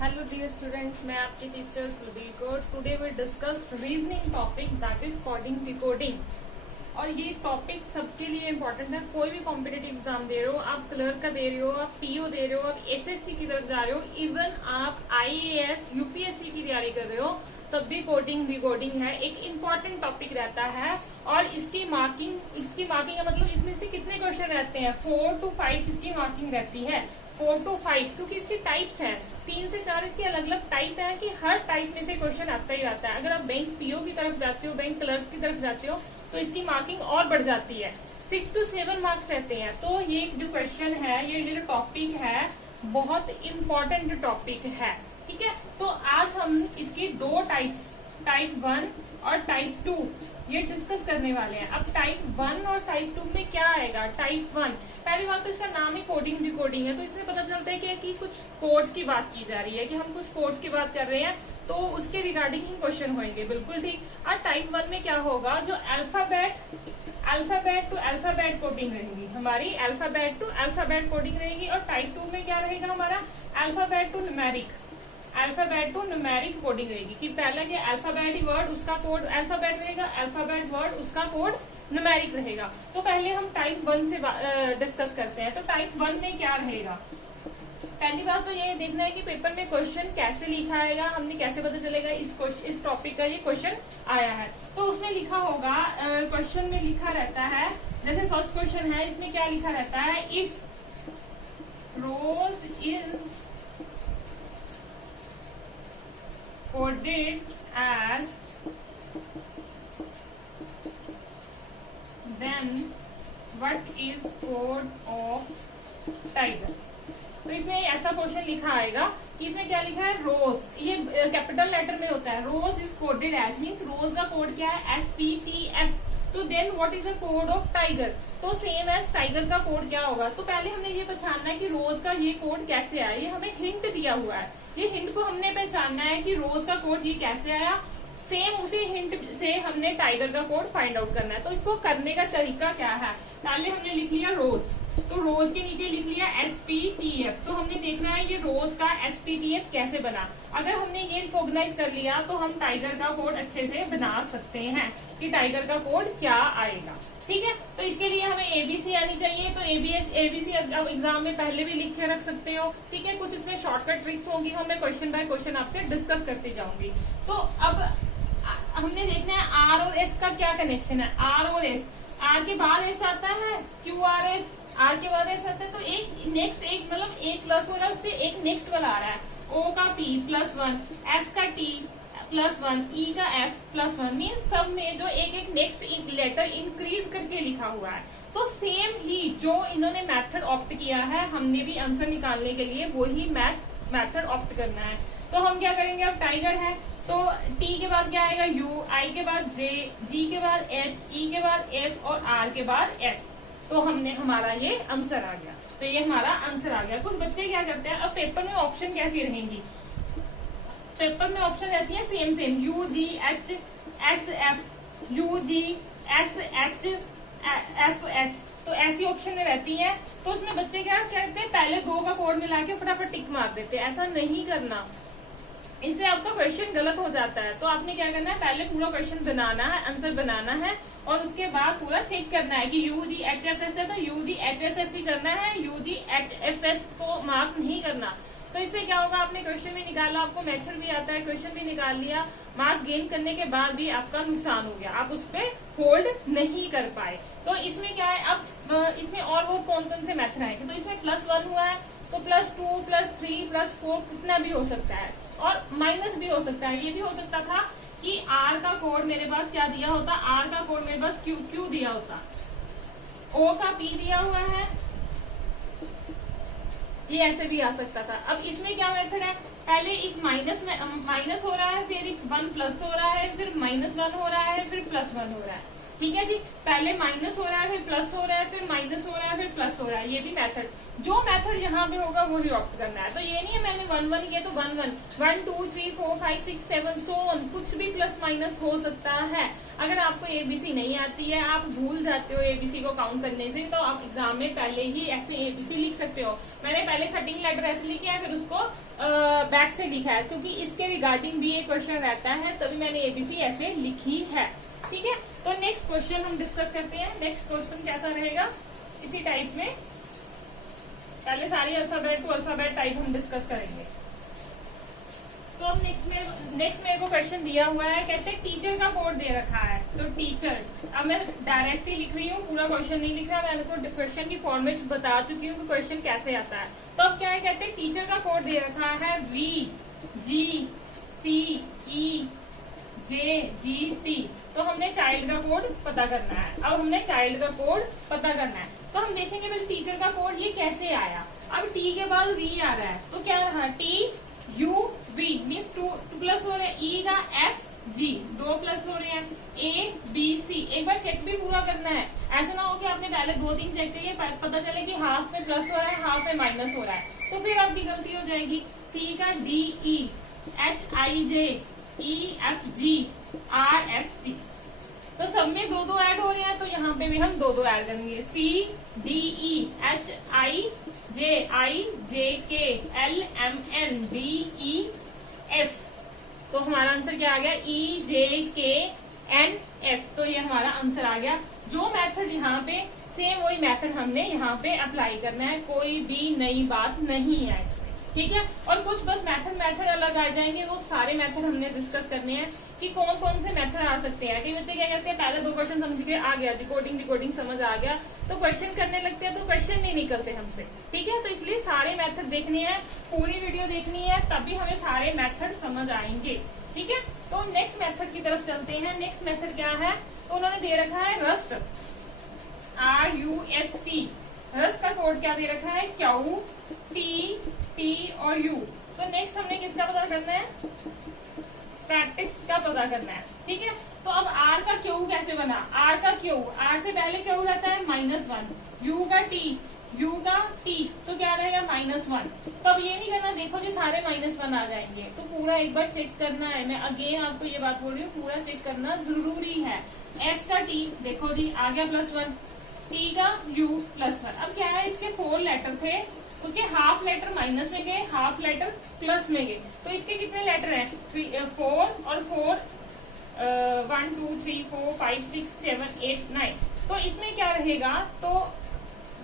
Hello dear students, मैं आपकी teacher Kulbir Kaur. Today we discuss reasoning topic that is coding decoding. और ये topic सबके लिए इम्पोर्टेंट है। कोई भी कॉम्पिटेटिव एग्जाम दे रहे हो, आप क्लर्क का दे रहे हो, आप पीओ दे रहे हो, आप एसएससी की तरफ जा रहे हो, इवन आप आईएएस यूपीएससी की तैयारी कर रहे हो, तब भी कोडिंग डिकोडिंग है एक इम्पॉर्टेंट टॉपिक रहता है। और इसकी मार्किंग का मतलब इसमें से कितने क्वेश्चन रहते हैं, 4 to 5 इसकी मार्किंग रहती है। 4 to 5 क्योंकि इसकी टाइप्स हैं, 3 से 4 इसकी अलग अलग टाइप है कि हर टाइप में से क्वेश्चन आता ही आता है। अगर आप बैंक पीओ की तरफ जाते हो, बैंक क्लर्क की तरफ जाते हो, तो इसकी मार्किंग और बढ़ जाती है। 6 to 7 मार्क्स रहते हैं। तो ये जो क्वेश्चन है, ये जो टॉपिक है, बहुत इम्पोर्टेंट टॉपिक है। ठीक है, तो आज हम इसकी दो टाइप्स, टाइप 1 और टाइप 2 ये डिस्कस करने वाले हैं। अब टाइप 1 और टाइप 2 में क्या आएगा। टाइप 1, पहली बात तो इसका नाम ही कोडिंग डिकोडिंग है, तो इसमें पता चलता है कि कुछ कोड्स की बात की जा रही है, कि हम कुछ कोड्स की बात कर रहे हैं, तो उसके रिगार्डिंग ही क्वेश्चन होंगे। बिल्कुल ठीक। और टाइप 1 में क्या होगा, जो अल्फाबेट टू अल्फाबेट कोडिंग रहेगी हमारी, अल्फाबेट टू अल्फाबेट कोडिंग रहेगी। और टाइप 2 में क्या रहेगा हमारा, अल्फाबेट टू न्यूमेरिक कोडिंग रहेगी, कि पहला क्या अल्फाबेट वर्ड उसका कोड अल्फाबेट रहेगा, अल्फाबेट वर्ड उसका कोड न्यूमेरिक रहेगा। तो पहले हम टाइप 1 से डिस्कस करते हैं। तो टाइप 1 में क्या रहेगा, पहली बात तो ये देखना है कि पेपर में क्वेश्चन कैसे लिखा आएगा, हमने कैसे पता चलेगा इस टॉपिक का ये क्वेश्चन आया है। तो उसमें लिखा होगा, क्वेश्चन में लिखा रहता है, जैसे फर्स्ट क्वेश्चन है, इसमें क्या लिखा रहता है, if rose is coded as then what is code of tiger। तो इसमें ऐसा क्वेश्चन लिखा आएगा कि इसमें क्या लिखा है, रोज, ये कैपिटल लेटर में होता है, rose is coded as, means rose का कोड क्या है, SPTF। तो then what is the code of tiger, तो सेम एज टाइगर का कोड क्या होगा। तो पहले हमने ये पहचानना है कि रोज का ये कोड कैसे आया, ये हमें हिंट दिया हुआ है, ये हिंट को हमने पहचानना है कि रोज का कोड ये कैसे आया। सेम उसी हिंट से हमने टाइगर का कोड फाइंड आउट करना है। तो इसको करने का तरीका क्या है, पहले हमने लिख लिया रोज, तो रोज के नीचे लिख लिया SPTF। तो हमने देखना है ये रोज का SPTF कैसे बना। अगर हमने ये रिकॉग्नाइज कर लिया तो हम टाइगर का कोड अच्छे से बना सकते हैं कि टाइगर का कोड क्या आएगा। ठीक है, तो इसके लिए हमें ABC आनी चाहिए। तो ABC अब एग्जाम में पहले भी लिख के रख सकते हो। ठीक है, कुछ इसमें शॉर्टकट ट्रिक्स होंगी, मैं क्वेश्चन बाय क्वेश्चन आपसे डिस्कस करती जाऊंगी। तो अब हमने देखना है R और S का क्या कनेक्शन है। R और S, R के बाद S आता है, QRS, R के बाद S आता है, तो एक नेक्स्ट एक मतलब एक प्लस हो रहा है, उससे एक नेक्स्ट वाला आ रहा है। O का P +1, S का T +1, E का F +1, मीन्स सब में जो एक एक नेक्स्ट लेटर इंक्रीज करके लिखा हुआ है। तो सेम ही जो इन्होंने मेथड ऑप्ट किया है, हमने भी आंसर निकालने के लिए वही मेथड ऑप्ट करना है। तो हम क्या करेंगे, अब टाइगर है तो T के बाद क्या आएगा, U, I के बाद J, G के बाद H, E के बाद F और R के बाद S। तो हमारा ये आंसर आ गया। तो ये हमारा आंसर आ गया। कुछ बच्चे क्या करते हैं, अब पेपर में ऑप्शन कैसी रहेंगी, पेपर में ऑप्शन रहती है सेम UGHSF, UGSHFS, तो ऐसी ऑप्शन में रहती है। तो उसमें बच्चे क्या करते हैं, पहले दो का कोड मिला के फटाफट टिक मार देते हैं। ऐसा नहीं करना, इससे आपका क्वेश्चन गलत हो जाता है। तो आपने क्या करना है, पहले पूरा क्वेश्चन बनाना है, आंसर बनाना है, और उसके बाद पूरा चेक करना है कि UGHFS है तो UGHSF ही करना है, UGHFS को मार्क नहीं करना। तो इससे क्या होगा, आपने क्वेश्चन भी निकाला, आपको मेथड भी आता है, क्वेश्चन भी निकाल लिया, मार्क गेन करने के बाद भी आपका नुकसान हो गया, आप उस पर होल्ड नहीं कर पाए। तो इसमें क्या है, अब इसमें और वो कौन कौन से मेथड आएंगे, तो इसमें +1 हुआ है, तो +2 +3 +4 कितना भी हो सकता है, और माइनस भी हो सकता है। ये भी हो सकता था कि R का कोड मेरे पास क्या दिया होता, R का कोड मेरे पास Q दिया होता, O का P दिया हुआ है, ये ऐसे भी आ सकता था। अब इसमें क्या मेथड है, पहले एक माइनस हो रहा है, फिर एक 1 प्लस हो रहा है, फिर -1 हो रहा है, फिर +1 हो रहा है। ठीक है जी, पहले माइनस हो रहा है, फिर प्लस हो रहा है, फिर माइनस हो रहा है, फिर प्लस हो रहा है। ये भी मेथड, जो मेथड यहाँ पे होगा वो ही ऑप्ट करना है। तो ये नहीं है मैंने 1 किया तो 1 2 3 4 5 6 7 सो ऑन, कुछ भी प्लस माइनस हो सकता है। अगर आपको एबीसी नहीं आती है, आप भूल जाते हो एबीसी को काउंट करने से, तो आप एग्जाम में पहले ही ऐसे एबीसी लिख सकते हो। मैंने पहले 13 लेटर ऐसे लिखे हैं, फिर उसको बैक से लिखा है, क्योंकि इसके रिगार्डिंग भी एक क्वेश्चन रहता है, तभी मैंने एबीसी ऐसे लिखी है। ठीक है, तो नेक्स्ट क्वेश्चन हम डिस्कस करते हैं। नेक्स्ट क्वेश्चन कैसा रहेगा, इसी टाइप में, पहले सारी अल्फाबेट टू अल्फाबेट टाइप हम डिस्कस करेंगे। तो अब नेक्स्ट मेरे को क्वेश्चन दिया हुआ है, कहते हैं टीचर का कोड दे रखा है, तो टीचर, अब मैं डायरेक्ट ही लिख रही हूँ, पूरा क्वेश्चन नहीं लिख रहा, मैंने तो क्वेश्चन की फॉर्मेट बता चुकी हूँ कि क्वेश्चन कैसे आता है। तो अब क्या है, कहते हैं टीचर का कोड दे रखा है VGCEJGT, तो हमने चाइल्ड का कोड पता करना है। अब हमने चाइल्ड का कोड पता करना है, तो हम देखेंगे भाई टीचर का कोड ये कैसे आया। अब टी के बाद वी आ रहा है, तो क्या रहा, TUV मीन्स 2 प्लस हो रहे हैं, E का FG 2 प्लस हो रहे हैं, ABC। एक बार चेक भी पूरा करना है, ऐसा ना हो कि आपने पहले 2-3 चेक किए, पता चले कि हाफ में प्लस हो रहा है, हाफ में माइनस हो रहा है, तो फिर आपकी गलती हो जाएगी। C का DE HIJEFGRST, तो सब में 2-2 ऐड हो रहे हैं, तो यहाँ पे भी हम 2-2 ऐड करेंगे। CDEHIJKLMNDEF, तो हमारा आंसर क्या आ गया, EJKNF, तो ये हमारा आंसर आ गया। जो मेथड यहाँ पे सेम वही मेथड हमने यहाँ पे अप्लाई करना है, कोई भी नई बात नहीं है इसमें। ठीक है, और कुछ बस मेथड अलग आ जाएंगे, वो सारे मेथड हमने डिस्कस करने हैं कि कौन कौन से मेथड आ सकते हैं। कई बच्चे क्या करते हैं, पहले 2 क्वेश्चन समझ के आ गया, डिकोडिंग समझ आ गया, तो क्वेश्चन करने लगते हैं, तो क्वेश्चन नहीं निकलते हमसे। ठीक है, तो इसलिए सारे मेथड देखने हैं, पूरी वीडियो देखनी है, तभी हमें सारे मेथड समझ आएंगे। ठीक है, तो नेक्स्ट मेथड की तरफ चलते हैं। नेक्स्ट मेथड क्या है, तो उन्होंने दे रखा है रस्ट, RUST, रस्ट का कोड क्या दे रखा है, QT और U। तो नेक्स्ट हमने किसका पता करना है, स्टैटिस्ट का पता करना है। ठीक है, तो अब R का Q कैसे बना, R का Q, R से पहले Q रहता है -1, U का T, तो क्या रहेगा -1। तो अब ये नहीं करना, देखो जी सारे -1 आ जाएंगे, तो पूरा एक बार चेक करना है। मैं अगेन आपको ये बात बोल रही हूँ, पूरा चेक करना जरूरी है। S का T, देखो जी आ गया +1, T का U +1। अब क्या है, इसके 4 लेटर थे, उसके हाफ लेटर माइनस में गए, हाफ लेटर प्लस में गए, तो इसके कितने लेटर हैं, 4 और 4 1 2 3 4 5 6 7 8 9। तो इसमें क्या रहेगा, तो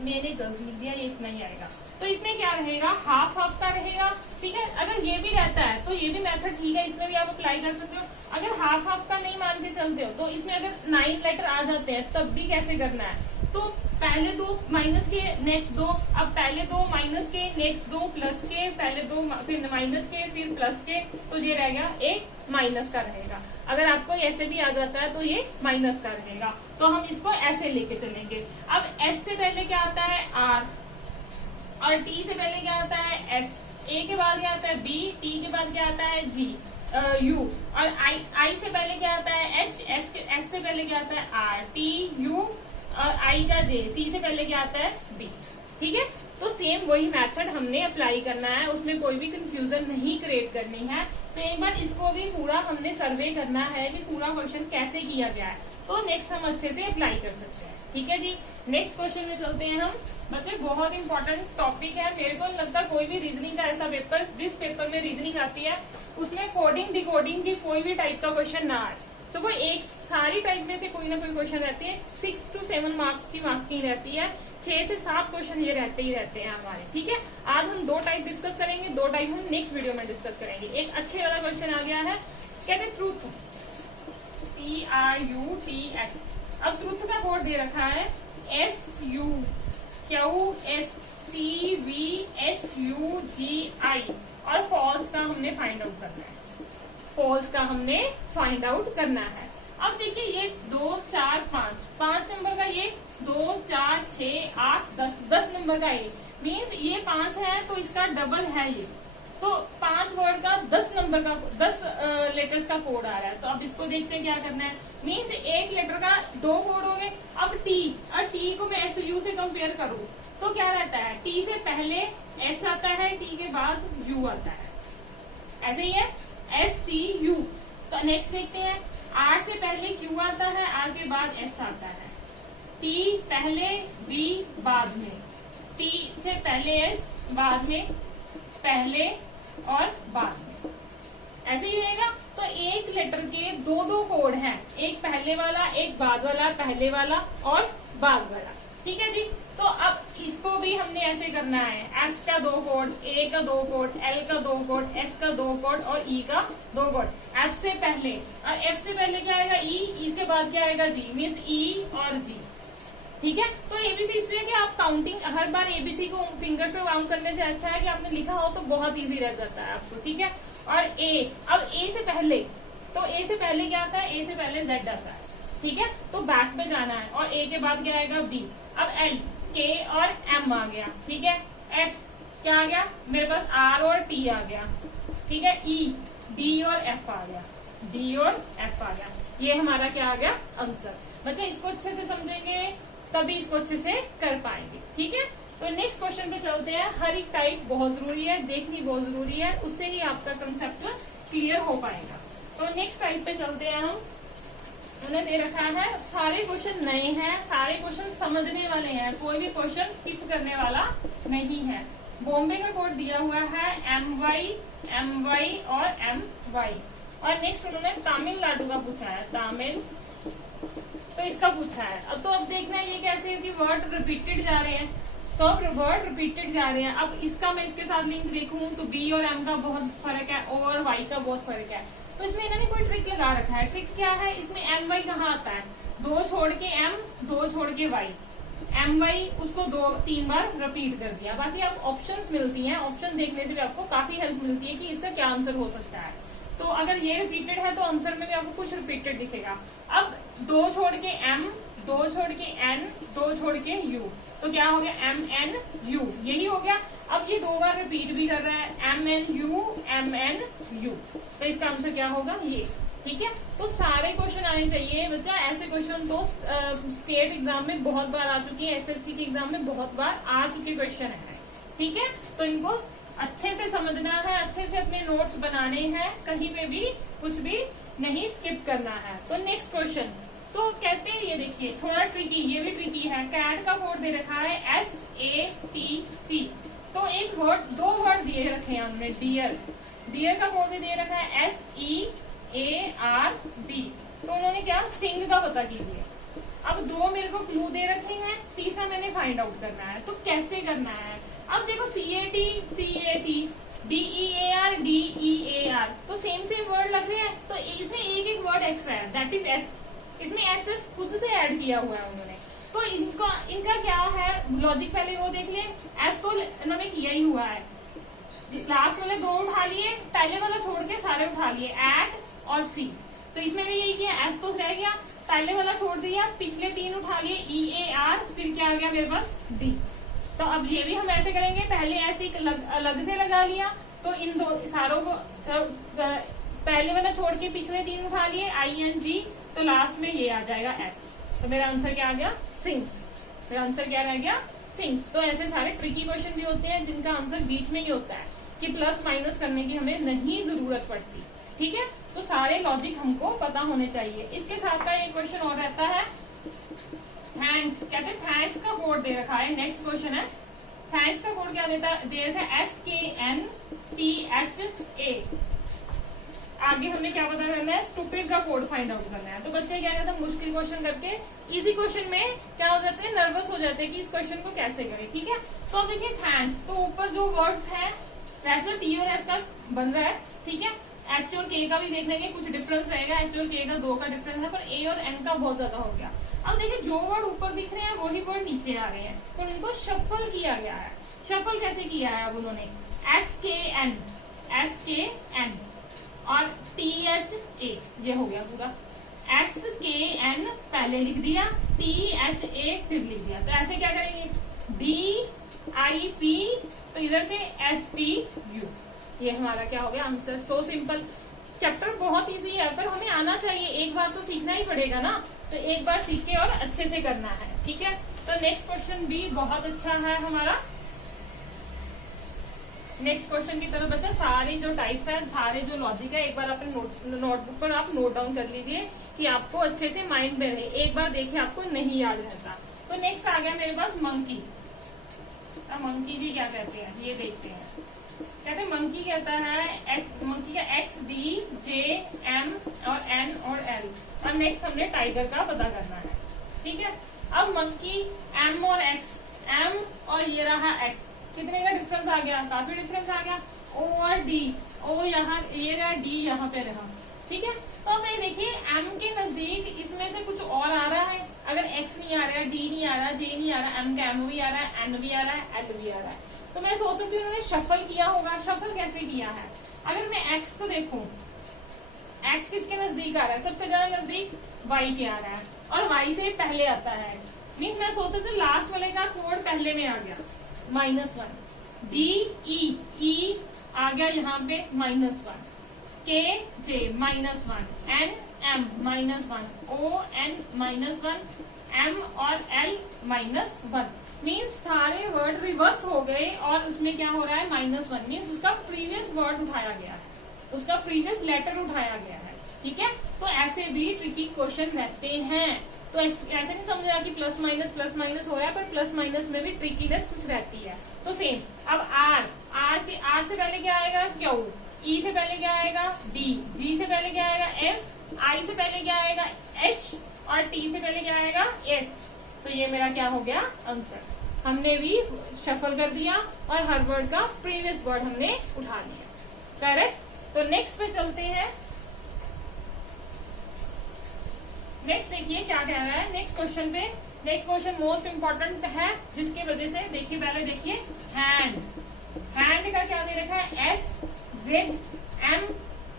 मैंने गलत लिख दिया, ये इतना ही आएगा। तो इसमें क्या रहेगा, हाफ का रहेगा। ठीक है, अगर ये भी रहता है तो ये भी मेथड ठीक है, इसमें भी आप अप्लाई कर सकते हो। अगर हाफ का नहीं मान के चलते हो, तो इसमें अगर 9 लेटर आ जाते हैं, तब भी कैसे करना है, तो पहले 2 माइनस के नेक्स्ट 2, अब पहले 2 माइनस के नेक्स्ट 2 प्लस के, पहले 2 फिर माइनस के फिर प्लस के, तो ये रह गया एक माइनस का रहेगा। अगर आपको ऐसे भी आ जाता है तो ये माइनस का रहेगा, तो हम इसको ऐसे लेके चलेंगे। अब S से पहले क्या आता है, R, और T से पहले क्या आता है, S, A के बाद क्या आता है B, T के बाद क्या आता है G, U, और I से पहले क्या आता है H, S से पहले क्या आता है R, T, U, और I का J, C से पहले क्या आता है B। ठीक है, तो सेम वही मेथड हमने अप्लाई करना है, उसमें कोई भी कंफ्यूजन नहीं क्रिएट करनी है। तो एक बार इसको भी पूरा हमने सर्वे करना है कि पूरा क्वेश्चन कैसे किया गया है, तो नेक्स्ट हम अच्छे से अप्लाई कर सकते हैं। ठीक है जी, नेक्स्ट क्वेश्चन में चलते हैं हम। बच्चे बहुत इंपॉर्टेंट टॉपिक है, मेरे को लगता है कोई भी रीजनिंग का ऐसा पेपर, जिस पेपर में रीजनिंग आती है उसमें कोडिंग डिकोडिंग की कोई भी टाइप का क्वेश्चन ना आए। तो कोई एक सारी टाइप में से कोई ना कोई क्वेश्चन रहती है, 6 to 7 मार्क्स की मार्किंग रहती है, 6 से 7 क्वेश्चन ये रहते ही रहते हैं हमारे। ठीक है, आज हम 2 टाइप डिस्कस करेंगे, 2 टाइप हम नेक्स्ट वीडियो में डिस्कस करेंगे। एक अच्छे वाला क्वेश्चन आ गया है, कहते हैं ट्रूथ, TRUTH। अब ट्रूथ का कोड दे रखा है SUQSTVSUGI, और फॉल्स का हमने फाइंड आउट करना है, फॉल्स का हमने फाइंड आउट करना है। अब देखिए ये 2 4 5 नंबर का, ये 2 4 6 8 10 नंबर का, ये मीन्स ये 5 है तो इसका डबल है ये, तो 5 वर्ड का 10 नंबर का 10 लेटर्स का कोड आ रहा है। तो अब इसको देखते हैं क्या करना है, मीन्स एक लेटर का 2 कोड हो गए। अब टी, और टी को मैं SU से कंपेयर करूं तो क्या रहता है, टी से पहले S आता है, टी के बाद U आता है, ऐसे ही है STU। तो नेक्स्ट देखते हैं, R से पहले Q आता है, R के बाद S आता है, T पहले V बाद में, T से पहले S बाद में, पहले और बाद में, ऐसे ही रहेगा। तो एक लेटर के दो दो कोड हैं, एक पहले वाला, एक बाद वाला, पहले वाला और बाद वाला, ठीक है जी। तो अब इसको भी हमने ऐसे करना है, एफ का दो कोड, ए का दो कोड, एल का दो कोड, एस का दो कोड और ई का दो कोड। एफ से पहले, और एफ से पहले क्या आएगा ई के बाद क्या आएगा जी, मीन्स ई और जी, ठीक है। तो एबीसी इसलिए कि आप काउंटिंग हर बार एबीसी को फिंगर पे काउंट करने से अच्छा है कि आपने लिखा हो तो बहुत इजी रह जाता है आपको, ठीक है। और ए, अब ए से पहले, तो ए से पहले क्या आता है, ए से पहले जेड आता है, ठीक है। तो बैक पे जाना है और ए के बाद क्या आएगा बी। अब एल, के और एम आ गया, ठीक है। एस क्या आ गया मेरे पास, आर और टी आ गया, ठीक है। ई, डी और एफ आ गया, डी और एफ आ गया। ये हमारा क्या आ गया आंसर। बच्चे इसको अच्छे से समझेंगे तभी इसको अच्छे से कर पाएंगे, ठीक है। तो नेक्स्ट क्वेश्चन पे चलते हैं। हर एक टाइप बहुत जरूरी है, देखनी बहुत जरूरी है, उससे ही आपका कंसेप्ट क्लियर हो पाएगा। तो नेक्स्ट टाइप पे चलते हैं हम। उन्हें दे रखा है, सारे क्वेश्चन नए हैं, सारे क्वेश्चन समझने वाले हैं, कोई भी क्वेश्चन स्किप करने वाला नहीं है। बॉम्बे का कोड दिया हुआ है एम वाई और एम वाई। और नेक्स्ट उन्होंने तमिलनाडु का पूछा है, तमिल, तो इसका पूछा है। अब तो अब देखना है ये कैसे है कि वर्ड रिपीटेड जा रहे हैं, तो अब वर्ड रिपीटेड जा रहे हैं। अब इसका मैं इसके साथ लिंक देखूं तो बी और एम का बहुत फर्क है, ओ और वाई का बहुत फर्क है। तो इसमें इन्होंने कोई ट्रिक लगा रखा है। ट्रिक क्या है, इसमें एम वाई कहाँ आता है, दो छोड़ के एम, दो छोड़ के वाई, एम वाई उसको दो तीन बार रिपीट कर दिया। बाकी आप ऑप्शंस मिलती हैं, ऑप्शन देखने से भी आपको काफी हेल्प मिलती है कि इसका क्या आंसर हो सकता है। तो अगर ये रिपीटेड है तो आंसर में भी आपको कुछ रिपीटेड दिखेगा। अब दो छोड़ के एम, दो छोड़ के एन, दो छोड़ के यू, तो क्या हो गया एम एन यू, यही हो गया। अब ये दो बार रिपीट भी कर रहा है, M N U, M N U, तो इसका आंसर क्या होगा ये, ठीक है। तो सारे क्वेश्चन आने चाहिए बच्चा। ऐसे क्वेश्चन तो स्टेट एग्जाम में बहुत बार आ चुके हैं, एसएससी के एग्जाम में बहुत बार आ चुके क्वेश्चन है, ठीक है। तो इनको अच्छे से समझना है, अच्छे से अपने नोट्स बनाने हैं, कहीं पे भी कुछ भी नहीं स्किप करना है। तो नेक्स्ट क्वेश्चन तो कहते हैं, ये देखिए थोड़ा ट्रिकी, ये भी ट्रिकी है। कैट का कोड दे रखा है SATC। तो एक वर्ड, दो वर्ड दिए रखे हैं उन्होंने, डियर, डियर का कोड भी दे रखा है SEARD। तो उन्होंने क्या, सिंग का पता कीजिए। अब दो मेरे को क्लू दे रखे हैं, तीसरा मैंने फाइंड आउट करना है। तो कैसे करना है, अब देखो CAT, DEAR, तो सेम वर्ड लग रहे हैं, तो इसमें एक एक वर्ड एक्स्ट्रा है, दैट इज एस। इसमें SS खुद से ऐड किया हुआ है उन्होंने। तो इनका क्या है लॉजिक, पहले वो देख लें। S तो इन्होंने किया ही हुआ है, लास्ट वाले दो उठा लिए, पहले वाला छोड़ के सारे उठा लिए, एट और C। तो इसमें भी यही किया, S तो रह गया, पहले वाला छोड़ दिया, पिछले तीन उठा लिए, EAR, फिर क्या आ गया मेरे पास D। तो अब ये भी हम ऐसे करेंगे, पहले ऐसे अलग से लगा लिया, तो इन दो सारों को पहले वाला छोड़ के पिछले तीन उठा लिए, ING, तो लास्ट में ये आ जाएगा S। तो मेरा आंसर क्या आ गया, सिंग्स। मेरा आंसर क्या रह गया, सिंग्स। तो ऐसे सारे ट्रिकी क्वेश्चन भी होते हैं जिनका आंसर बीच में ही होता है, कि प्लस माइनस करने की हमें नहीं जरूरत पड़ती, ठीक है। तो सारे लॉजिक हमको पता होने चाहिए। इसके साथ का एक क्वेश्चन और रहता है, थैंक्स। कहते हैं थैंक्स का कोड दे रखा है। नेक्स्ट क्वेश्चन है, थैंक्स का कोड क्या दे रखा है, SKNTHA। आगे हमने क्या पता करना है, स्टूपिड का कोड फाइंड आउट करना है। तो बच्चे क्या कहते हैं, मुश्किल क्वेश्चन करके इजी क्वेश्चन में क्या हो जाते हैं, नर्वस हो जाते हैं कि इस क्वेश्चन को कैसे करें, ठीक है। तो अब देखिए थैंक्स, तो ऊपर जो वर्ड्स है वैसे T और S का बन रहा है, ठीक है। H और K का भी देख लेंगे, कुछ डिफरेंस रहेगा, H और K का दो का डिफरेंस है, पर A और N का बहुत ज्यादा हो गया। अब देखिए जो वर्ड ऊपर दिख रहे हैं वही वर्ड नीचे आ रहे हैं, तो इनको शफल किया गया है। शफल कैसे किया है, अब उन्होंने SKN और THA, ये हो गया पूरा। SKN पहले लिख दिया, THA फिर लिख दिया। तो ऐसे क्या करेंगे, DIP, तो इधर से STU, ये हमारा क्या हो गया आंसर। So simple. चैप्टर बहुत इजी है, पर हमें आना चाहिए, एक बार तो सीखना ही पड़ेगा ना, तो एक बार सीख के और अच्छे से करना है, ठीक है। तो नेक्स्ट क्वेश्चन भी बहुत अच्छा है हमारा। नेक्स्ट क्वेश्चन की तरफ बच्चा, सारी जो टाइप्स है, सारे जो लॉजिक है, एक बार अपने नोटबुक पर आप नोट डाउन कर लीजिए कि आपको अच्छे से माइंड में रहे। एक बार देखे आपको नहीं याद रहता। तो नेक्स्ट आ गया मेरे पास मंकी। मंकी जी क्या कहते हैं, ये देखते हैं। कहते हैं मंकी कहता है मंकी का एक्स, डी, जे, एम और एन और एल, और नेक्स्ट हमने टाइगर का पता करना है। ठीक है, अब मंकी एम और एक्स, एम और ये रहा एक्स, कितने का डिफरेंस आ गया, काफी डिफरेंस आ गया। ओ और डी, ओ यहाँ ये रहा, डी यहाँ पे रहा। ठीक है, तो अब ये देखिए एम के नजदीक इसमें से कुछ और आ रहा है, अगर एक्स नहीं आ रहा है, डी नहीं आ रहा, जे नहीं आ रहा, एम का एम भी आ रहा है, एन भी आ रहा है, एल भी आ रहा है, तो मैं सोच सकती हूँ उन्होंने शफल किया होगा। शफल कैसे किया है, अगर मैं एक्स को देखूं, एक्स किसके नजदीक आ रहा है, सबसे ज्यादा नजदीक वाई के आ रहा है, और वाई से पहले आता है एक्स, मीन्स मैं सोच सकती हूँ लास्ट वाले का कोड पहले में आ गया -1, डी ई आ गया यहाँ पे -1, K J -1, N M -1, O N -1, M और एल -1, मीन्स सारे वर्ड रिवर्स हो गए और उसमें क्या हो रहा है -1, मीन्स उसका प्रीवियस वर्ड उठाया गया है, उसका प्रीवियस लेटर उठाया गया है। ठीक है, तो ऐसे भी ट्रिकी क्वेश्चन रहते हैं, तो ऐसे नहीं समझा कि प्लस माइनस हो रहा है, पर प्लस माइनस में भी ट्रिकीनेस कुछ रहती है। तो सेम, अब आर से पहले क्या आएगा, क्यू, ई से पहले क्या आएगा, डी, जी से पहले क्या आएगा, एफ, आई से पहले क्या आएगा, एच, और टी से पहले क्या आएगा, एस। तो ये मेरा क्या हो गया आंसर, हमने भी शफल कर दिया और हर वर्ड का प्रीवियस वर्ड हमने उठा लिया। करेक्ट। तो नेक्स्ट पे चलते हैं। नेक्स्ट देखिए क्या कह रहा है नेक्स्ट क्वेश्चन पे। नेक्स्ट क्वेश्चन मोस्ट इंपॉर्टेंट है, जिसकी वजह से देखिए पहले देखिए हैंड, हैंड का क्या दे रखा है, एस, जेड, एम,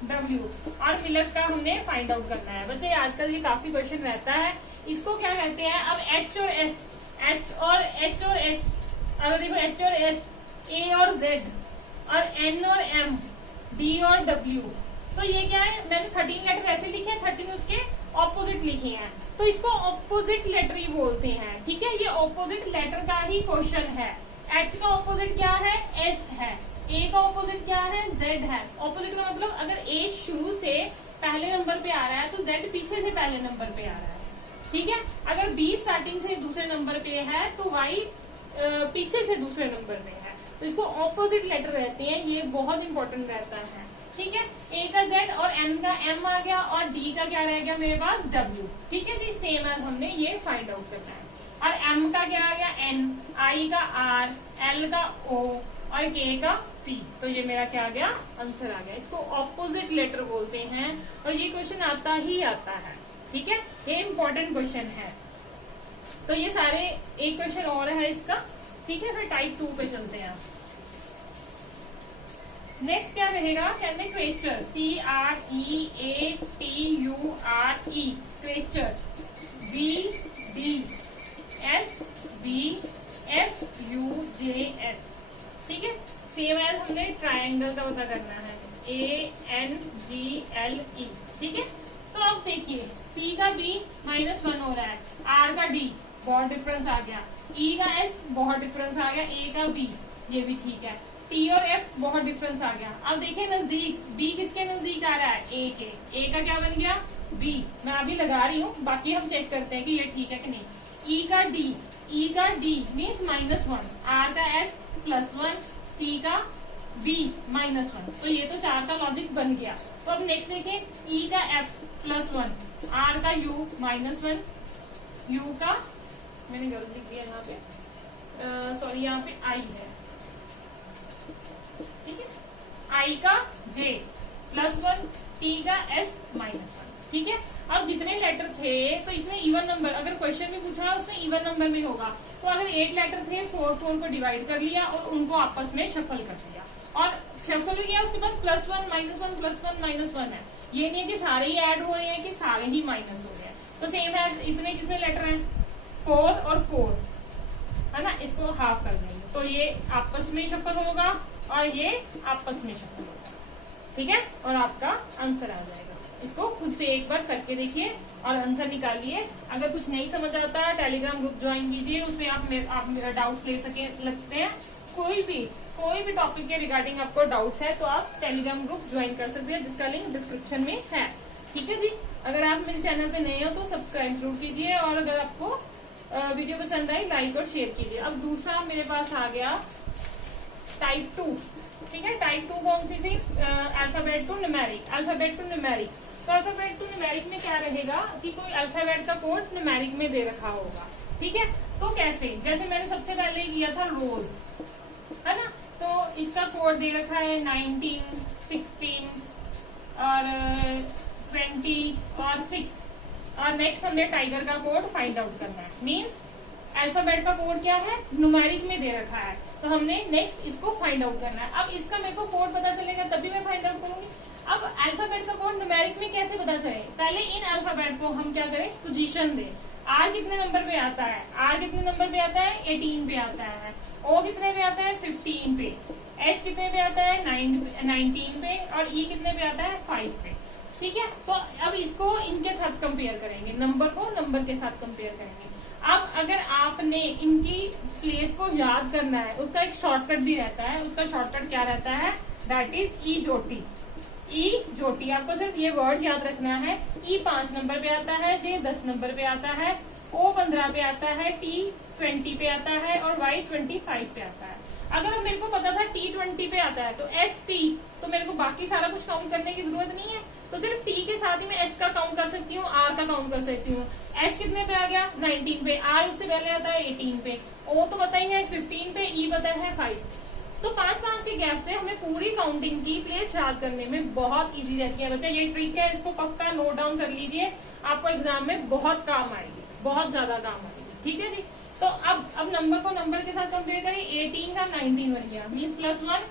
डब्ल्यू, और मिलक का हमने फाइंड आउट करना है। बच्चे आजकल ये काफी क्वेश्चन रहता है, इसको क्या कहते हैं, अब एच और एस, एच और एस, अगर देखो एच और एस, ए और जेड, और एन और एम, डी और डब्ल्यू, तो ये क्या है, मैंने 13 लेटर ऐसे लिखे हैं, 13 उसके ऑपोजिट लिखे हैं, तो इसको ऑपोजिट लेटर ही बोलते हैं। ठीक है, ये ऑपोजिट लेटर का ही क्वेश्चन है। एच का ऑपोजिट क्या है, एस है, ए का ऑपोजिट क्या है, जेड है। ऑपोजिट का मतलब अगर ए शुरू से पहले नंबर पे आ रहा है तो जेड पीछे से पहले नंबर पे आ रहा है। ठीक है, अगर बी स्टार्टिंग से दूसरे नंबर पे है तो वाई पीछे से दूसरे नंबर पे है, तो इसको ऑपोजिट लेटर रहते हैं, ये बहुत इंपॉर्टेंट रहता है। ठीक है, ए का जेड और एन का एम आ गया, और डी का क्या रह गया मेरे पास, डब्ल्यू। ठीक है जी, सेम एज हमने ये फाइंड आउट करना है। और एम का क्या आ गया, एन, आई का आर, एल का ओ, और के का पी। तो ये मेरा क्या आ गया, आंसर आ गया। इसको ऑपोजिट लेटर बोलते हैं, और ये क्वेश्चन आता ही आता है। ठीक है, ये इंपॉर्टेंट क्वेश्चन है। तो ये सारे, एक क्वेश्चन और है इसका। ठीक है, फिर टाइप 2 पे चलते हैं। नेक्स्ट क्या रहेगा, कहते हैं क्रेचर, CREATURE, क्रेचर, BDSBFUJS। ठीक है, सेम एज हमने ट्रायंगल का पता करना है, ANGLE। ठीक है, तो अब देखिए C का B -1 हो रहा है, R का D बहुत डिफरेंस आ गया, E का S बहुत डिफरेंस आ गया, A का B ये भी ठीक है, T और F बहुत डिफरेंस आ गया। अब देखिए नजदीक, B किसके नजदीक आ रहा है, A के, A का क्या बन गया, B। मैं अभी लगा रही हूँ, बाकी हम चेक करते हैं कि ये ठीक है कि नहीं। E का D, E का D मीन्स -1, R का S +1, C का B -1, तो ये तो 4 का लॉजिक बन गया। तो अब नेक्स्ट देखिए, E का F +1, R का U -1, U का, मैंने गलत लिख दिया यहाँ पे, सॉरी यहाँ पे I है। ठीक है, I का J +1, T का S -1। ठीक है, अब जितने लेटर थे तो इसमें इवन नंबर, अगर क्वेश्चन में पूछा उसमें इवन नंबर में होगा, तो अगर 8 लेटर थे 4 को डिवाइड कर लिया और उनको आपस में शफल कर दिया, और शफल भी किया, उसके बाद +1 -1 +1 -1 है। ये नहीं है कि सारे ही ऐड हो रहे हैं कि सारे ही माइनस हो गए। तो सेम है, इतने कितने लेटर हैं, 4 और 4 है ना, इसको हाफ कर देंगे तो ये आपस में शफल होगा और ये आपस में शफल होगा। ठीक है, और आपका आंसर आ जाएगा। इसको खुद से एक बार करके देखिए और आंसर निकालिए। अगर कुछ नहीं समझ आता, टेलीग्राम ग्रुप ज्वाइन कीजिए, उसमें आप डाउट्स ले लगते हैं। कोई भी टॉपिक के रिगार्डिंग आपको डाउट्स है तो आप टेलीग्राम ग्रुप ज्वाइन कर सकते हैं, जिसका लिंक डिस्क्रिप्शन में है। ठीक है जी, अगर आप मेरे चैनल पे नए हो तो सब्सक्राइब जरूर कीजिए, और अगर आपको वीडियो पसंद आई लाइक और शेयर कीजिए। अब दूसरा मेरे पास आ गया टाइप 2, ठीक है। टाइप 2 कौन सी alphabet to numeric, alphabet to numeric. तो अल्फाबेट टू न्यूमेरिक में क्या रहेगा कि कोई अल्फाबेट का कोड न्यूमेरिक में दे रखा होगा, ठीक है। तो कैसे, जैसे मैंने सबसे पहले किया था रोज, है ना, तो इसका कोड दे रखा है 19, 16 और 20 और 6, और नेक्स्ट हमने टाइगर का कोड फाइंड आउट करना है। मींस अल्फाबेट का कोड क्या है, न्यूमेरिक में दे रखा है, तो हमने नेक्स्ट इसको फाइंड आउट करना है। अब इसका मेरे को कोड पता चलेगा तभी मैं फाइंड आउट करूंगी। अब अल्फाबेट का कोड न्यूमेरिक में कैसे पता चले, पहले इन अल्फाबेट को हम क्या करें, पोजीशन दें। आर कितने नंबर पे आता है, आर कितने नंबर पे आता है, 18 पे आता है। ओ कितने पे आता है, 15 पे। एस कितने पे आता है, 19 पे। और ई कितने पे आता है, 5 पे, ठीक है। तो अब इसको इनके साथ कंपेयर करेंगे, नंबर को नंबर के साथ कंपेयर करेंगे। अब अगर आपने इनकी प्लेस को याद करना है, उसका एक शॉर्टकट भी रहता है। उसका शॉर्टकट क्या रहता है, दैट इज ई जोटी। ई जोटी, आपको सिर्फ ये वर्ड याद रखना है। ई 5 नंबर पे आता है, जे 10 नंबर पे आता है, ओ 15 पे आता है, टी 20 पे आता है और वाई 25 पे आता है। अगर मेरे को पता था टी 20 पे आता है तो एस टी, तो मेरे को बाकी सारा कुछ काउंट करने की जरूरत नहीं है, तो सिर्फ टी के साथ ही मैं एस का काउंट कर सकती हूँ, आर का काउंट कर सकती हूँ। एस कितने पे आ गया, 19 पे। आर उससे पहले आता है 18 पे। ओ तो पता ही है 15 पे। ई पता है 5 पे। तो 5-5 के गैप से हमें पूरी काउंटिंग की प्लेस याद करने में बहुत इजी रहती है। बच्चा ये ट्रिक है, इसको पक्का नोट डाउन कर लीजिए, आपको एग्जाम में बहुत काम आएगी, बहुत ज्यादा काम आएगी, ठीक है जी। तो अब नंबर को नंबर के साथ कंपेयर करें। 18 का 19 बन गया, मीन्स +1।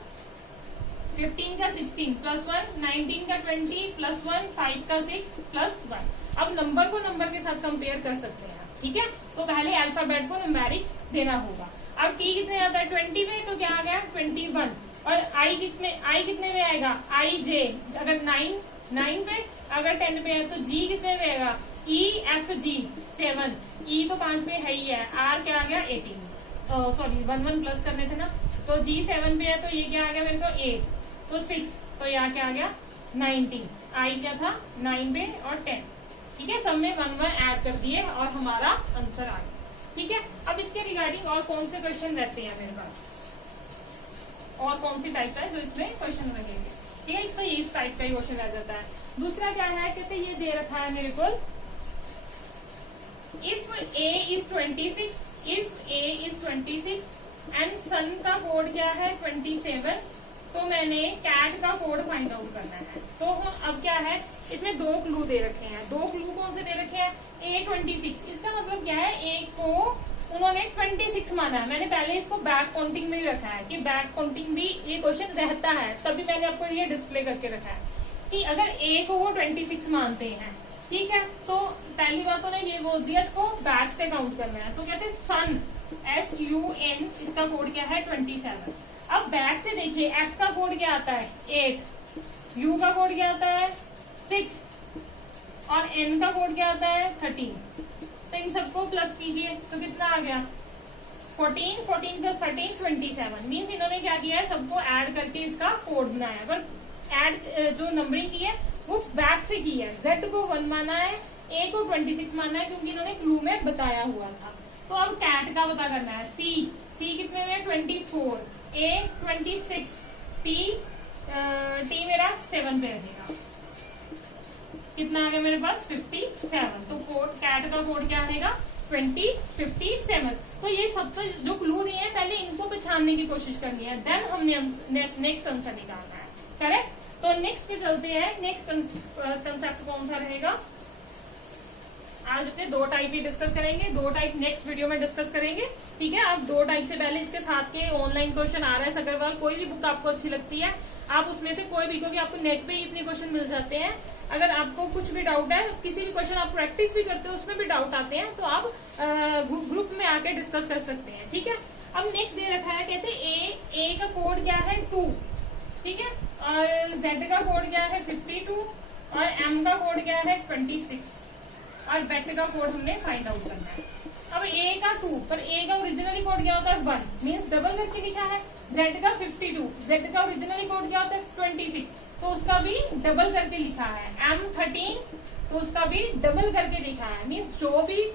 15 का 16 +1, 19 का 20 +1, 5 का 6 +1। अब नंबर को नंबर के साथ कंपेयर कर सकते हैं, ठीक है। तो पहले अल्फाबेट को न्यूमेरिक देना होगा। अब टी कितने आता है, 20 में, तो क्या आ गया 21। और आई कितने में आएगा, आई जे अगर 9 पे, अगर 10 पे है तो जी कितने में आएगा, ई एफ जी 7। ई तो 5 पे है ही है। आर क्या आ गया 18, सॉरी 1 प्लस करने थे ना, तो जी 7 पे है, तो ये क्या आ गया मेरे को 8, तो 6, तो यहाँ क्या आ गया 19। आई क्या था 9 पे और 10, ठीक है। सब में 1 ऐड कर दिए और हमारा आंसर आ गया, ठीक है। अब इसके रिगार्डिंग और कौन से क्वेश्चन रहते हैं मेरे पास, और कौन सी टाइप है जो इसमें क्वेश्चन रहेंगे, ठीक है। तो ये इस टाइप का ही क्वेश्चन रह जाता है। दूसरा क्या है, कहते ये दे रखा है मेरे को, if A is 26, if A is 26 and sun का कोड क्या है 27, तो मैंने कैट का कोड फाइंड आउट करना है। तो अब क्या है, इसमें 2 क्लू दे रखे हैं। 2 क्लू कौन से दे रखे हैं, ए 26, इसका मतलब क्या है, ए को उन्होंने 26 माना है। मैंने पहले इसको बैक काउंटिंग में ही रखा है कि बैक काउंटिंग भी ये क्वेश्चन रहता है, तभी मैंने आपको ये डिस्प्ले करके रखा है कि अगर ए को वो 26 मानते हैं, ठीक है, तो पहली बात तो ये बोल दिया इसको बैक से काउंट करना है। तो कहते हैं सन, SUN, इसका कोड क्या है 27। अब बैक से देखिए, एस का कोड क्या आता है 8, यू का कोड क्या आता है 6 और एन का कोड क्या आता है 13। तो इन सबको प्लस कीजिए तो कितना आ गया 14, 14 + 13 27। मीन्स इन्होंने क्या किया है, सबको ऐड करके इसका कोड बनाया है। पर ऐड जो नंबरिंग की है वो बैक से की है। Z को 1 माना है, A को 26 माना है, क्योंकि इन्होंने क्लू में बताया हुआ था। तो अब कैट का पता करना है। C कितने में 24, A 26, T मेरा 7 पे रहेगा। कितना आ गया मेरे पास 57। तो कोड कैट का कोड क्या रहेगा 57। तो ये सब तो जो क्लू दिए हैं, पहले इनको पहचानने की कोशिश करनी है, देन हमने नेक्स्ट आंसर निकालना है, करेक्ट। तो नेक्स्ट पे चलते हैं। नेक्स्ट कंसेप्ट कौन सा रहेगा, आज बच्चे 2 टाइप ही डिस्कस करेंगे। 2 टाइप नेक्स्ट वीडियो में डिस्कस करेंगे, ठीक है। आप 2 टाइप से पहले इसके साथ के ऑनलाइन क्वेश्चन आ रहा है अग्रवाल, कोई भी बुक आपको अच्छी लगती है आप उसमें से कोई भी, क्योंकि आपको नेट पे ही इतने क्वेश्चन मिल जाते हैं। अगर आपको कुछ भी डाउट है, किसी भी क्वेश्चन आप प्रैक्टिस भी करते हो उसमें भी डाउट आते हैं, तो आप ग्रुप में आके डिस्कस कर सकते हैं, ठीक है। अब नेक्स्ट दे रखा है, कहते हैं ए का कोड क्या है 2, ठीक है, और Z का कोड क्या है 52 और M का कोड क्या है 26 और बेट का कोड हमने फाइंड आउट करना है। अब A का 2, पर A का ओरिजिनली कोड क्या होता है 1, मीन्स डबल करके लिखा है। Z का 52, Z का ओरिजिनली कोड क्या होता है 26, तो उसका भी डबल करके लिखा है। M 13, तो उसका भी डबल करके लिखा है। मीन्स जो भी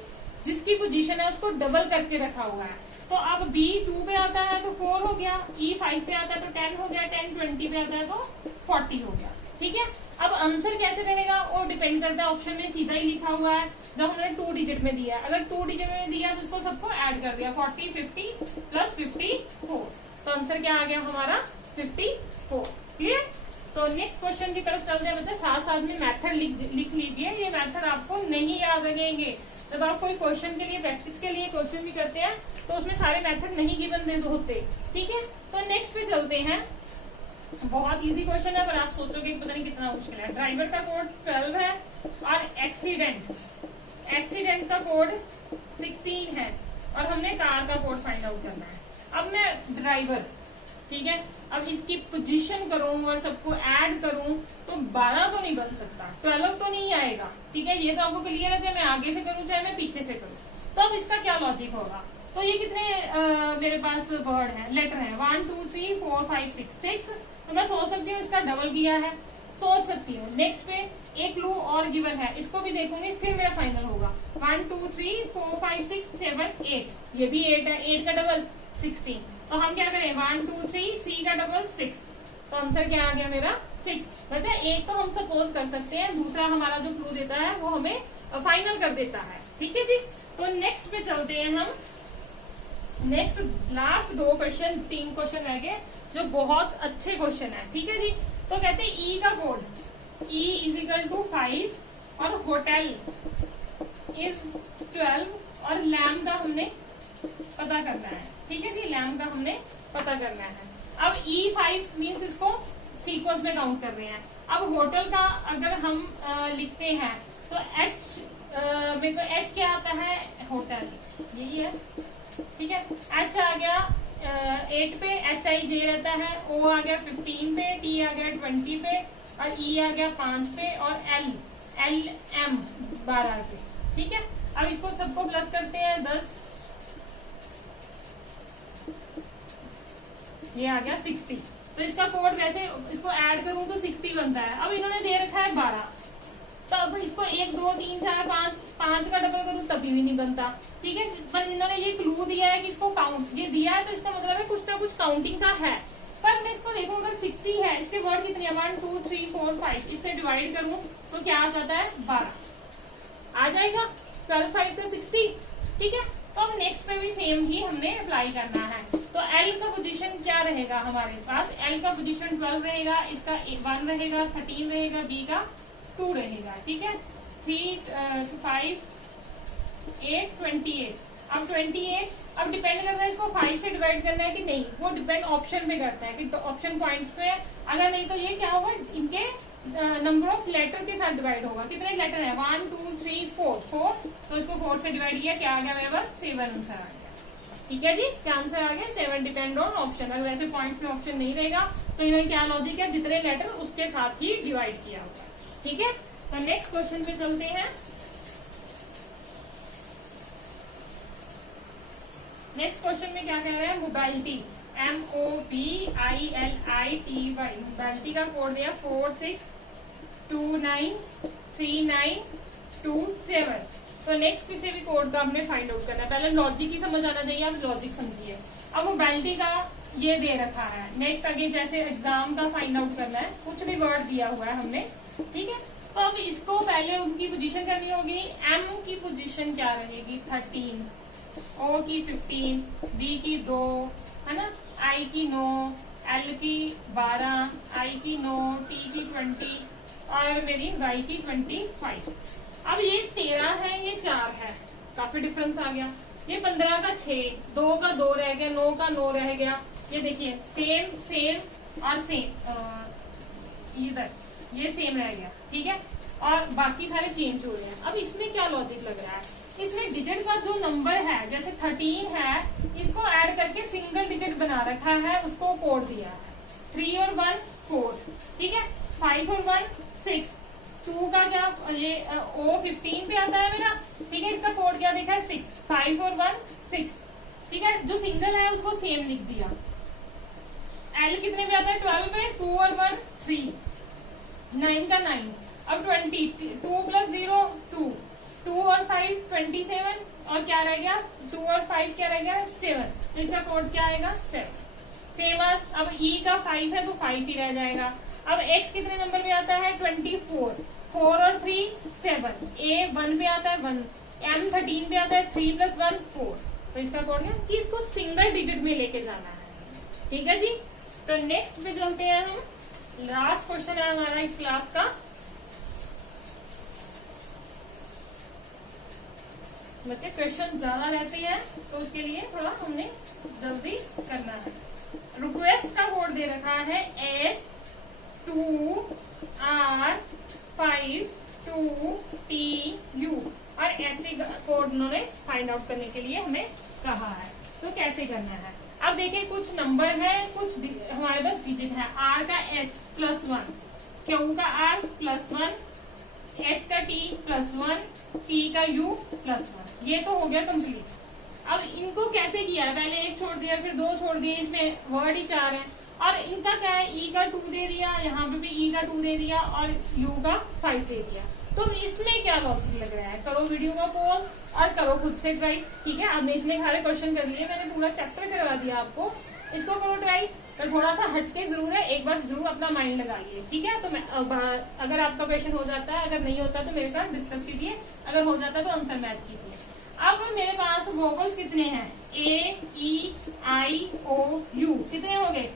जिसकी पोजीशन है उसको डबल करके रखा हुआ है। तो अब B 2 पे आता है तो 4 हो गया, E 5 पे आता है तो 10 हो गया, 10 20 पे आता है तो 40 हो गया। ठीक है, अब आंसर कैसे बनेगा वो डिपेंड करता है, ऑप्शन में सीधा ही लिखा हुआ है जब हमने 2 डिजिट में दिया है। अगर 2 डिजिट में दिया तो उसको सबको ऐड कर दिया, 40 50 प्लस 54, तो आंसर क्या आ गया हमारा 54। क्लियर। तो नेक्स्ट क्वेश्चन की तरफ चलते हैं बच्चे, साथ साथ में मेथड लिख लीजिए, ये मेथड आपको नहीं याद रहेंगे। जब आप कोई क्वेश्चन के लिए प्रैक्टिस के लिए क्वेश्चन भी करते हैं तो उसमें सारे मेथड नहीं गिवन होते। ठीक है, तो नेक्स्ट पे चलते हैं। बहुत इजी क्वेश्चन है पर आप सोचोगे कि पता नहीं कितना मुश्किल है। ड्राइवर का कोड 12 है और एक्सीडेंट का कोड 16 है और हमने कार का कोड फाइंड आउट करना है। अब मैं ड्राइवर, ठीक है, अब इसकी पोजीशन करूं और सबको ऐड करूं तो 12 तो नहीं बन सकता, 12 तो नहीं आएगा। ठीक है, ये तो आपको क्लियर है, चाहे मैं आगे से करूं चाहे मैं पीछे से करूं। तो अब इसका क्या लॉजिक होगा, तो ये कितने मेरे पास वर्ड है, लेटर है, 1 2 3 4 5 6, तो मैं सोच सकती हूँ इसका डबल किया है, सोच सकती हूँ। नेक्स्ट पे एक क्लू और गिवन है, इसको भी देखूंगी फिर मेरा फाइनल होगा। 1 2 3 4 5 6 7 8, ये भी 8 है, 8 का डबल 16, तो हम क्या करें 1 2 3 का डबल 6, तो आंसर क्या आ गया मेरा 6। बच्चा एक तो हम सपोज कर सकते हैं, दूसरा हमारा जो क्लू देता है वो हमें फाइनल कर देता है। ठीक है जी, तो नेक्स्ट पे चलते हैं हम। नेक्स्ट लास्ट 2 क्वेश्चन, 3 क्वेश्चन रह गए जो बहुत अच्छे क्वेश्चन है। ठीक है जी, तो कहते हैं ई का कोड, E = 5 और होटल इज 12 और लैम का हमने पता करना है। ठीक है जी, लैम का हमने पता करना है। अब E5 मीन्स इसको सीक्वेंस में काउंट कर रहे हैं। अब होटल का अगर हम लिखते हैं तो मेरे को H क्या आता है, होटल यही है। ठीक है, H आ गया 8 पे, HIJ रहता है, O आ गया 15 पे, T आ गया 20 पे और E आ गया 5 पे और LM 12 पे। ठीक है, अब इसको सबको प्लस करते हैं, 10, ये आ गया 60। तो इसका कोड वैसे इसको ऐड करूं तो 60 बनता है। अब इन्होंने दे रखा है 12, तो अब इसको 1 2 3 4 5 का डबल करूं तभी भी नहीं बनता। ठीक है, पर इन्होंने ये क्लू दिया है कि इसको काउंट, ये दिया है तो इसका मतलब है कुछ ना कुछ काउंटिंग का है। पर मैं इसको देखूं अगर 60 है, इसके वर्ड कितने हैं 1 2 3 4 5, इससे डिवाइड करूं तो क्या आ जाता है 12 आ जाएगा, 12 5 का 60। ठीक है, तो अब नेक्स्ट पे भी सेम ही हमने अप्लाई करना है। तो L का पोजीशन क्या रहेगा हमारे पास, L का पोजीशन 12 रहेगा, इसका 1 रहेगा, 13 रहेगा, B का 2 रहेगा। ठीक है, 3 5 8 28। अब 28 अब डिपेंड करता है इसको 5 से डिवाइड करना है कि नहीं, वो डिपेंड ऑप्शन पे करता है कि ऑप्शन पॉइंट्स पे, अगर नहीं तो ये क्या होगा, इनके नंबर ऑफ लेटर के साथ डिवाइड होगा। कितने लेटर है 1 2 3 4, तो इसको 4 से डिवाइड किया, क्या आ गया मेरे पास 7 आंसर आ गया। ठीक है जी, क्या आंसर आ गया 7, डिपेंड ऑन ऑप्शन। अगर वैसे पॉइंट्स में ऑप्शन नहीं रहेगा तो इन्होंने क्या लॉजिक है, जितने लेटर उसके साथ ही डिवाइड किया होगा। ठीक है, तो नेक्स्ट क्वेश्चन पे चलते हैं। नेक्स्ट क्वेश्चन में क्या कह रहा है, मोबाइलिटी, MOBILITY, मोबाइलिटी का कोड दिया 46293927। तो नेक्स्ट किसी भी कोड का हमने फाइंड आउट करना है। पहले लॉजिक ही समझ आना चाहिए, आप लॉजिक समझिए। अब मोबाइलिटी का ये दे रखा है, नेक्स्ट आगे जैसे एग्जाम का फाइंड आउट करना है, कुछ भी वर्ड दिया हुआ है हमने। ठीक है, तो अब इसको पहले उनकी पोजीशन करनी होगी। M की पोजीशन क्या रहेगी 13, O की 15, B की 2 है ना, I की 9, L की 12, I की 9, T की 20 और मेरी Y की 25। अब ये 13 है, ये 4 है, काफी डिफरेंस आ गया। ये 15 का 6, 2 का 2 रह गया, 9 का 9 रह गया। ये देखिए सेम सेम और सेम, इधर ये सेम रह गया। ठीक है, और बाकी सारे चेंज हो रहे हैं। अब इसमें क्या लॉजिक लग रहा है, इसमें डिजिट का जो नंबर है, जैसे 13 है, इसको ऐड करके सिंगल डिजिट बना रखा है, उसको कोड दिया है। 3 और 1 4, ठीक है, 5 और 1 6, 2 का क्या, ये O 15 पे आता है मेरा। ठीक है, इसका कोड क्या देखा है 6, 5 और 1 6। ठीक है, जो सिंगल है उसको सेम लिख दिया। L कितने पे आता है 12 पे, 2 और 1 3, 9 का 9। अब 20, 2 + 0 2, 2 और 5 27, और क्या रह गया 2 और 5 क्या रह गया 7, तो इसका कोड क्या आएगा 7। सेम अब ई का 5 है तो 5 ही रह जाएगा। अब एक्स कितने नंबर में आता है 24, 4 और 3 7, ए 1 पे आता है 1, एम 13 पे आता है 3 + 1 4, तो इसका कोड क्या कि इसको सिंगल डिजिट में लेके जाना है। ठीक है जी, तो नेक्स्ट पे चलते हैं हम। लास्ट क्वेश्चन है हमारा इस क्लास का। बच्चे क्वेश्चन ज्यादा रहते हैं तो उसके लिए थोड़ा हमने जल्दी करना है। रिक्वेस्ट का कोड दे रखा है S2R52TU, और ऐसे कोड उन्होंने फाइंड आउट करने के लिए हमें कहा है। तो कैसे करना है, अब देखिए कुछ नंबर है, कुछ हमारे पास डिजिट है। R का S +1, Q का R +1, S का T +1, T का U +1, ये तो हो गया कंप्लीट। अब इनको कैसे किया है, पहले एक छोड़ दिया फिर 2 छोड़ दिए, इसमें वर्ड ही 4 है, और इनका क्या है E का 2 दे दिया, यहाँ पे भी E का 2 दे दिया, और U का 5 दे दिया। तो इसमें क्या लॉजिक लग रहा है, करो वीडियो को पॉज और करो खुद से ट्राई। ठीक है, अब इतने सारे क्वेश्चन कर लिए, मैंने पूरा चैप्टर करवा दिया आपको, इसको करो ट्राई। पर थोड़ा सा हटके जरूर है, एक बार जरूर अपना माइंड लगाइए। ठीक है, तो मैं अगर आपका क्वेश्चन हो जाता है, अगर नहीं होता तो मेरे साथ डिस्कस कीजिए, अगर हो जाता तो आंसर मैच कीजिए। अब मेरे पास वोवल्स कितने हैं, A E I O U कितने हो गए,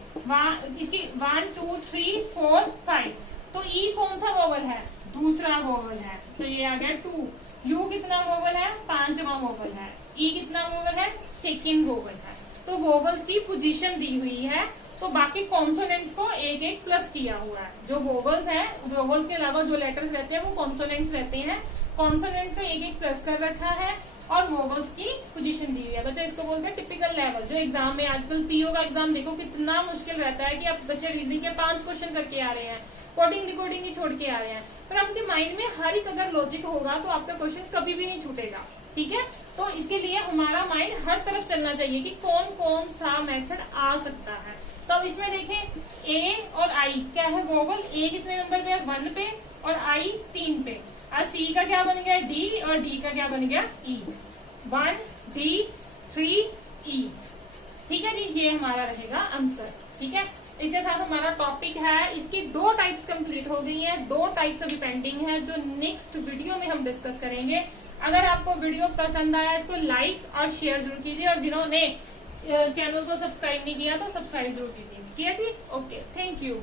इसकी 1 2 3 4 5, तो E कौन सा वोवल है, दूसरा वोवल है, तो ये आ गया 2। U कितना वोवल है, 5वां वोवल है। E कितना वोवल है, 2nd वोवल है। तो वोवल्स की पोजीशन दी हुई है, तो बाकी कॉन्सोनेंट्स को एक एक प्लस किया हुआ है। जो वोवल्स है, वोवल्स के अलावा जो लेटर्स रहते हैं वो कॉन्सोनेंट्स रहते हैं, कॉन्सोनेंट को एक एक प्लस कर रखा है, और वोवल्स की पोजीशन दी हुई है। बच्चा इसको बोलते हैं टिपिकल लेवल। जो एग्जाम में आजकल पीओ का एग्जाम देखो कितना मुश्किल रहता है कि अब बच्चे रीजनिंग के 5 क्वेश्चन करके आ रहे हैं, कोडिंग डिकोडिंग ही छोड़ के आ रहे हैं, पर आपके माइंड में हर एक अगर लॉजिक होगा तो आपका क्वेश्चन कभी भी नहीं छूटेगा। ठीक है, तो इसके लिए हमारा माइंड हर तरफ चलना चाहिए कि कौन कौन सा मेथड आ सकता है। तो अब इसमें देखें ए और आई क्या है वोवल, ए कितने नंबर पे है 1 पे, और आई 3 पे, और सी का क्या बन गया डी, और डी का क्या बन गया ई, 1 D 3 E। ठीक है जी, ये हमारा रहेगा आंसर। ठीक है, इसके साथ हमारा टॉपिक है, इसकी 2 टाइप्स कंप्लीट हो गई हैं, 2 टाइप्स अभी पेंडिंग है जो नेक्स्ट वीडियो में हम डिस्कस करेंगे। अगर आपको वीडियो पसंद आया इसको लाइक और शेयर जरूर कीजिए, और जिन्होंने चैनल को सब्सक्राइब नहीं किया तो सब्सक्राइब जरूर कीजिए। ठीक है जी, ओके, थैंक यू।